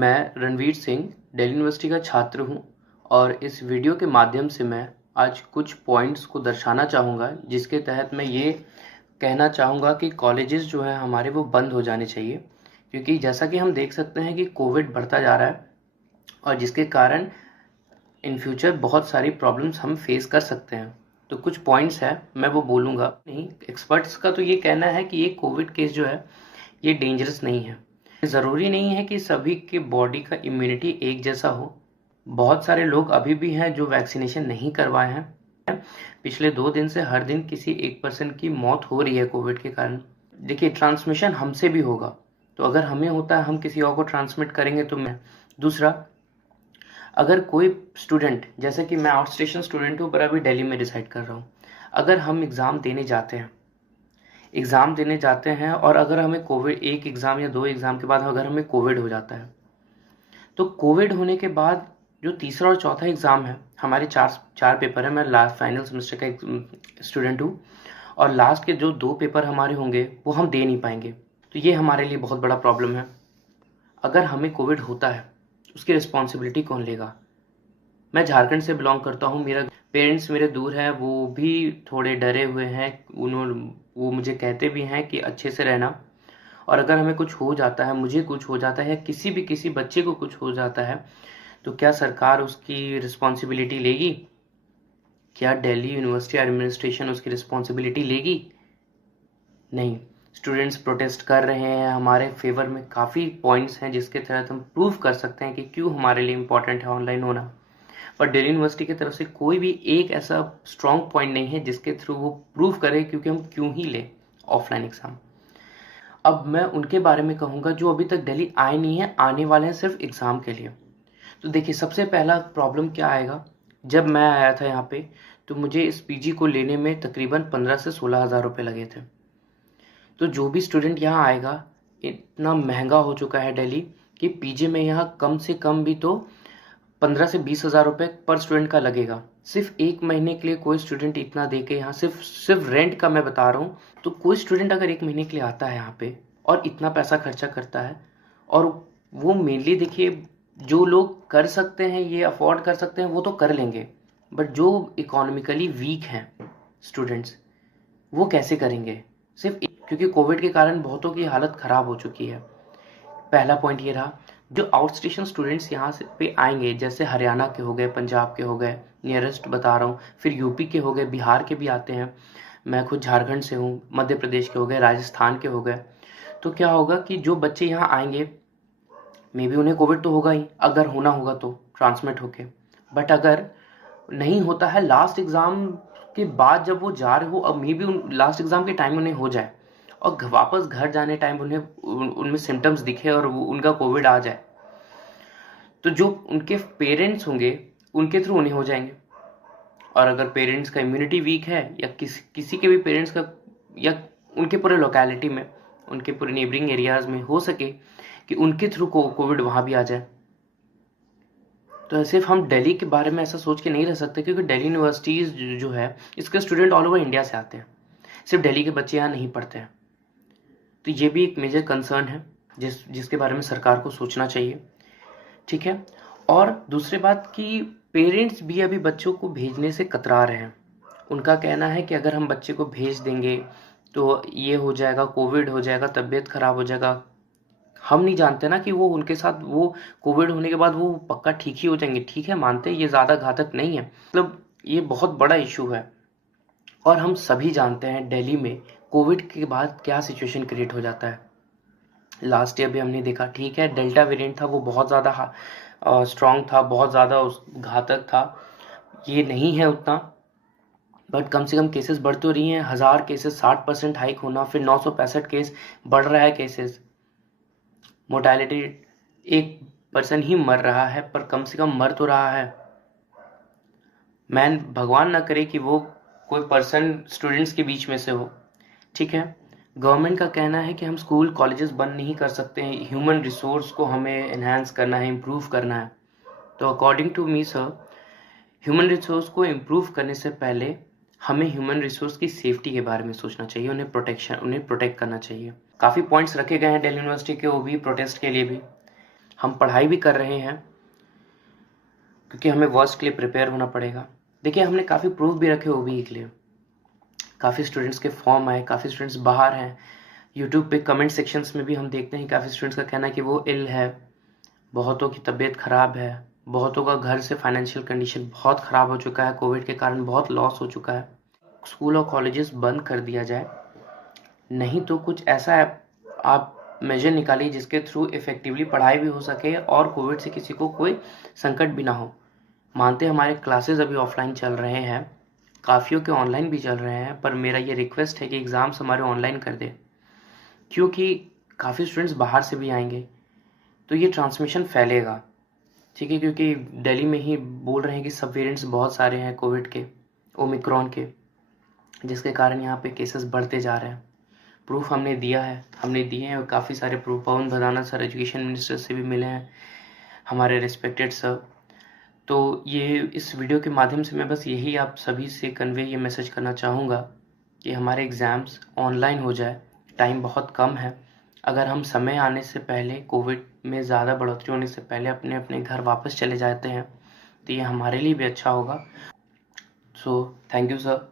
मैं रणवीर सिंह दिल्ली यूनिवर्सिटी का छात्र हूँ और इस वीडियो के माध्यम से मैं आज कुछ पॉइंट्स को दर्शाना चाहूँगा जिसके तहत मैं ये कहना चाहूँगा कि कॉलेजेस जो है हमारे वो बंद हो जाने चाहिए, क्योंकि जैसा कि हम देख सकते हैं कि कोविड बढ़ता जा रहा है और जिसके कारण इन फ्यूचर बहुत सारी प्रॉब्लम्स हम फेस कर सकते हैं। तो कुछ पॉइंट्स हैं, मैं वो बोलूँगा। नहीं, एक्सपर्ट्स का तो ये कहना है कि ये कोविड केस जो है ये डेंजरस नहीं है। ज़रूरी नहीं है कि सभी के बॉडी का इम्यूनिटी एक जैसा हो। बहुत सारे लोग अभी भी हैं जो वैक्सीनेशन नहीं करवाए हैं। पिछले 2 दिन से हर दिन किसी एक पर्सन की मौत हो रही है कोविड के कारण। देखिए, ट्रांसमिशन हमसे भी होगा, तो अगर हमें होता है हम किसी और को ट्रांसमिट करेंगे तो मैं। दूसरा, अगर कोई स्टूडेंट, जैसे कि मैं आउट स्टेशन स्टूडेंट हूँ पर अभी दिल्ली में रिसाइड कर रहा हूँ, अगर हम एग्ज़ाम देने जाते हैं और अगर हमें कोविड, एक एग्ज़ाम या 2 एग्ज़ाम के बाद अगर हमें कोविड हो जाता है, तो कोविड होने के बाद जो तीसरा और चौथा एग्ज़ाम है, हमारे चार पेपर है। मैं लास्ट फाइनल सेमेस्टर का एक स्टूडेंट हूँ और लास्ट के जो 2 पेपर हमारे होंगे वो हम दे नहीं पाएंगे। तो ये हमारे लिए बहुत बड़ा प्रॉब्लम है। अगर हमें कोविड होता है उसकी रिस्पॉन्सिबिलिटी कौन लेगा? मैं झारखंड से बिलोंग करता हूँ, मेरा पेरेंट्स मेरे दूर है, वो भी थोड़े डरे हुए हैं। वो मुझे कहते भी हैं कि अच्छे से रहना, और अगर हमें कुछ हो जाता है, मुझे कुछ हो जाता है, किसी बच्चे को कुछ हो जाता है, तो क्या सरकार उसकी रिस्पॉन्सिबिलिटी लेगी? क्या दिल्ली यूनिवर्सिटी एडमिनिस्ट्रेशन उसकी रिस्पॉन्सिबिलिटी लेगी? नहीं। स्टूडेंट्स प्रोटेस्ट कर रहे हैं, हमारे फेवर में काफ़ी पॉइंट्स हैं जिसके तहत हम प्रूव कर सकते हैं कि क्यों हमारे लिए इम्पोर्टेंट है ऑनलाइन होना। पर दिल्ली यूनिवर्सिटी की तरफ से कोई भी एक ऐसा स्ट्रॉन्ग पॉइंट नहीं है जिसके थ्रू वो प्रूव करे क्योंकि हम क्यों ही लें ऑफलाइन एग्ज़ाम। अब मैं उनके बारे में कहूँगा जो अभी तक दिल्ली आए नहीं है, आने वाले हैं सिर्फ एग्ज़ाम के लिए। तो देखिए, सबसे पहला प्रॉब्लम क्या आएगा? जब मैं आया था यहाँ पे तो मुझे इस पीजी को लेने में तकरीबन 15 से 16 हज़ार रुपये लगे थे। तो जो भी स्टूडेंट यहाँ आएगा, इतना महंगा हो चुका है दिल्ली कि पीजी में यहाँ कम से कम भी तो 15 से 20 हज़ार रुपये पर स्टूडेंट का लगेगा। सिर्फ 1 महीने के लिए कोई स्टूडेंट इतना दे के यहाँ, सिर्फ रेंट का मैं बता रहा हूँ, तो कोई स्टूडेंट अगर 1 महीने के लिए आता है यहाँ पे और इतना पैसा खर्चा करता है, और वो मेनली देखिए, जो लोग कर सकते हैं, ये अफोर्ड कर सकते हैं, वो तो कर लेंगे, बट जो इकोनॉमिकली वीक हैं स्टूडेंट्स, वो कैसे करेंगे? क्योंकि कोविड के कारण बहुतों की हालत ख़राब हो चुकी है। पहला पॉइंट ये रहा। जो आउट स्टेशन स्टूडेंट्स यहाँ से पे आएंगे, जैसे हरियाणा के हो गए, पंजाब के हो गए, नियरेस्ट बता रहा हूँ, फिर यूपी के हो गए, बिहार के भी आते हैं, मैं खुद झारखंड से हूँ, मध्य प्रदेश के हो गए, राजस्थान के हो गए। तो क्या होगा कि जो बच्चे यहाँ आएंगे, मे बी उन्हें कोविड तो होगा ही, अगर होना होगा तो ट्रांसमिट होके, बट अगर नहीं होता है, लास्ट एग्ज़ाम के बाद जब वो जा रहे हो, अब मे बी लास्ट एग्ज़ाम के टाइम उन्हें हो जाए और वापस घर जाने टाइम उनमें सिम्टम्स दिखे और उनका कोविड आ जाए, तो जो उनके पेरेंट्स होंगे उनके थ्रू उन्हें हो जाएंगे। और अगर पेरेंट्स का इम्यूनिटी वीक है, या किसी के भी पेरेंट्स का, या उनके पूरे लोकेलिटी में, उनके पूरे नेबरिंग एरियाज में हो सके कि उनके थ्रू कोविड वहाँ भी आ जाए, तो सिर्फ हम दिल्ली के बारे में ऐसा सोच के नहीं रह सकते, क्योंकि दिल्ली यूनिवर्सिटीज़ जो है, इसके स्टूडेंट ऑल ओवर इंडिया से आते हैं, सिर्फ दिल्ली के बच्चे यहाँ नहीं पढ़ते हैं। तो ये भी एक मेजर कंसर्न है जिसके बारे में सरकार को सोचना चाहिए, ठीक है। और दूसरी बात कि पेरेंट्स भी अभी बच्चों को भेजने से कतरा रहे हैं। उनका कहना है कि अगर हम बच्चे को भेज देंगे तो ये हो जाएगा, कोविड हो जाएगा, तबीयत खराब हो जाएगा। हम नहीं जानते ना कि वो उनके साथ, वो कोविड होने के बाद वो पक्का ठीक ही हो जाएंगे। ठीक है, मानते हैं ये ज़्यादा घातक नहीं है, मतलब ये बहुत बड़ा इशू है। और हम सभी जानते हैं दिल्ली में कोविड के बाद क्या सिचुएशन क्रिएट हो जाता है। लास्ट ईयर भी हमने देखा, ठीक है, डेल्टा वेरिएंट था, वो बहुत ज़्यादा स्ट्रॉन्ग था, बहुत ज़्यादा घातक था। ये नहीं है उतना, बट कम से कम केसेस बढ़ तो रही हैं। 1000 केसेस 60% हाइक होना, फिर 965 केस बढ़ रहा है केसेस। मोर्टेलिटी 1% ही मर रहा है, पर कम से कम मर तो रहा है। भगवान ना करे कि वो कोई पर्सन स्टूडेंट्स के बीच में से हो, ठीक है। गवर्नमेंट का कहना है कि हम स्कूल कॉलेजेस बंद नहीं कर सकते हैं, ह्यूमन रिसोर्स को हमें एनहांस करना है, इम्प्रूव करना है। तो according to me sir, human resource को इम्प्रूव करने से पहले हमें ह्यूमन रिसोर्स की सेफ्टी के बारे में सोचना चाहिए, उन्हें प्रोटेक्ट करना चाहिए। काफ़ी पॉइंट्स रखे गए हैं दिल्ली यूनिवर्सिटी के, वो भी प्रोटेस्ट के लिए भी। हम पढ़ाई भी कर रहे हैं क्योंकि हमें वर्स्ट के लिए प्रिपेयर होना पड़ेगा। देखिए, हमने काफ़ी प्रूफ भी रखे ओबीई के लिए, काफ़ी स्टूडेंट्स के फॉर्म आए, काफ़ी स्टूडेंट्स बाहर हैं। यूट्यूब पे कमेंट सेक्शंस में भी हम देखते हैं काफ़ी स्टूडेंट्स का कहना है कि वो इल है, बहुतों की तबीयत ख़राब है, बहुतों का घर से फाइनेंशियल कंडीशन बहुत ख़राब हो चुका है, कोविड के कारण बहुत लॉस हो चुका है। स्कूल और कॉलेजेस बंद कर दिया जाए, नहीं तो कुछ ऐसा आप मेजर निकालिए जिसके थ्रू इफ़ेक्टिवली पढ़ाई भी हो सके और कोविड से किसी को कोई संकट भी ना हो। मानते हैं हमारे क्लासेस अभी ऑफलाइन चल रहे हैं, काफ़ियों के ऑनलाइन भी चल रहे हैं, पर मेरा ये रिक्वेस्ट है कि एग्ज़ाम्स हमारे ऑनलाइन कर दे, क्योंकि काफ़ी स्टूडेंट्स बाहर से भी आएंगे तो ये ट्रांसमिशन फैलेगा। ठीक है, क्योंकि दिल्ली में ही बोल रहे हैं कि सब वेरिएंट्स बहुत सारे हैं कोविड के, ओमिक्रॉन के, जिसके कारण यहाँ पे केसेस बढ़ते जा रहे हैं। प्रूफ हमने दिया है, हमने दिए हैं, और काफ़ी सारे प्रूफ पवन भदाना सर एजुकेशन मिनिस्टर से भी मिले हैं, हमारे रिस्पेक्टेड सर। तो ये इस वीडियो के माध्यम से मैं बस यही आप सभी से कन्वे ये मैसेज करना चाहूँगा कि हमारे एग्ज़ाम्स ऑनलाइन हो जाए। टाइम बहुत कम है, अगर हम समय आने से पहले, कोविड में ज़्यादा बढ़ोतरी होने से पहले अपने अपने घर वापस चले जाते हैं तो ये हमारे लिए भी अच्छा होगा। So thank you sir.